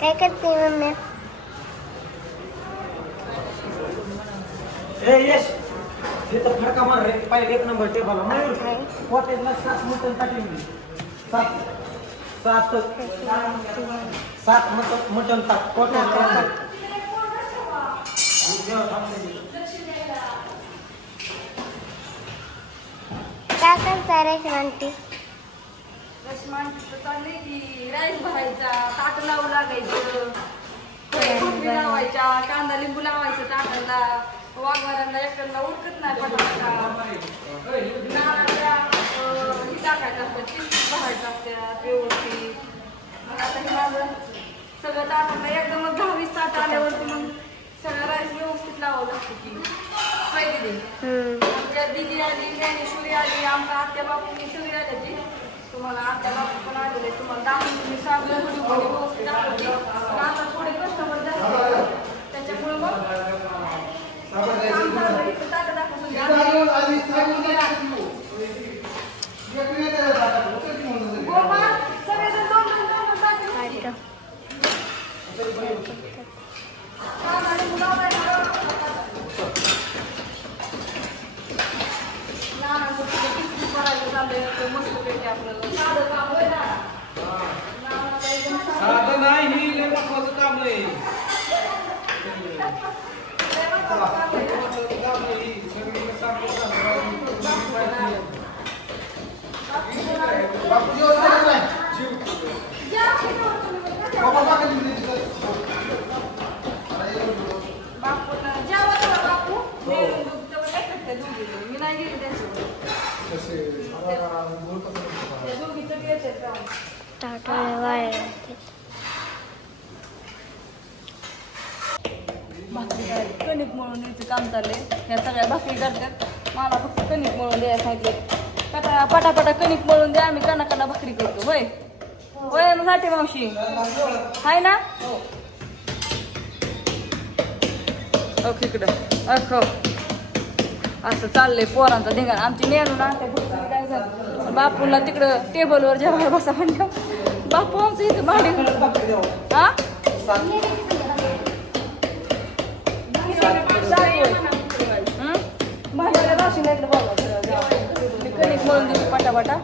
काय करते मम्मी? यश तिथं फडका मार रे पाहिजे 1 नंबर टेबल हॉटेलला 7 मटन टाकून दे 7 मटन टाक काय करता रेशमांटी? रेशमांटी तर चालली की राईस भरायचा, ताट लावू लागायचं, कोथिंबीर लावायच्या, कांदा लिंबू लावायचं ताटाला, वाघमारांना एकट्यांना उरकत नाही पटापटा, नारळाच्या ही टाकायचं असतं, चिंच भरायचं असतात व्यवस्थित. मग आता हे माझं सगळं ताटाला एकदमच 10-20 ताट आल्यावरती मग सगळं राईस व्यवस्थित लावावं लागतं की पाहिजे. आमच्या दिदी आली, ज्ञानेश्वरी आली, आमच्या आत्या बापूंनी सगळी आली ती. तुम्हाला आत्या बापू पण आलेले, तुम्हाला दाखवून मी सगळं थोडी व्यवस्थित दाखवली. पण आता थोडे कस्टमर जास्त त्याच्यामुळे मग ताटं दाखवून सगळेजण 2-2 ताट साधं नाही ही लय महत्वाचं काम आहे. मी नाही गेली त्यांच्यावर कणिक मळून द्यायचं काम चाललंय. ह्या सगळ्या भाकरी करतात, मला फक्त कणिक मळून द्यायला सांगितले. पटापटा कणिक मळून द्या, आम्ही कणा भाकरी करतो. होय होय साठी मावशी हाय ना? ओके इकडं अखो असं चाललंय पोरांचा धिंगाणा. आमची नेहरू ना त्या गोष्टी काय झालं, बापूला तिकडं टेबलवर जेवायला बसा म्हणलं. बापू आमचं इथं भाडी हा भांड्याला राशीला इकडे बघा कणिक मळून दिली पटापटा.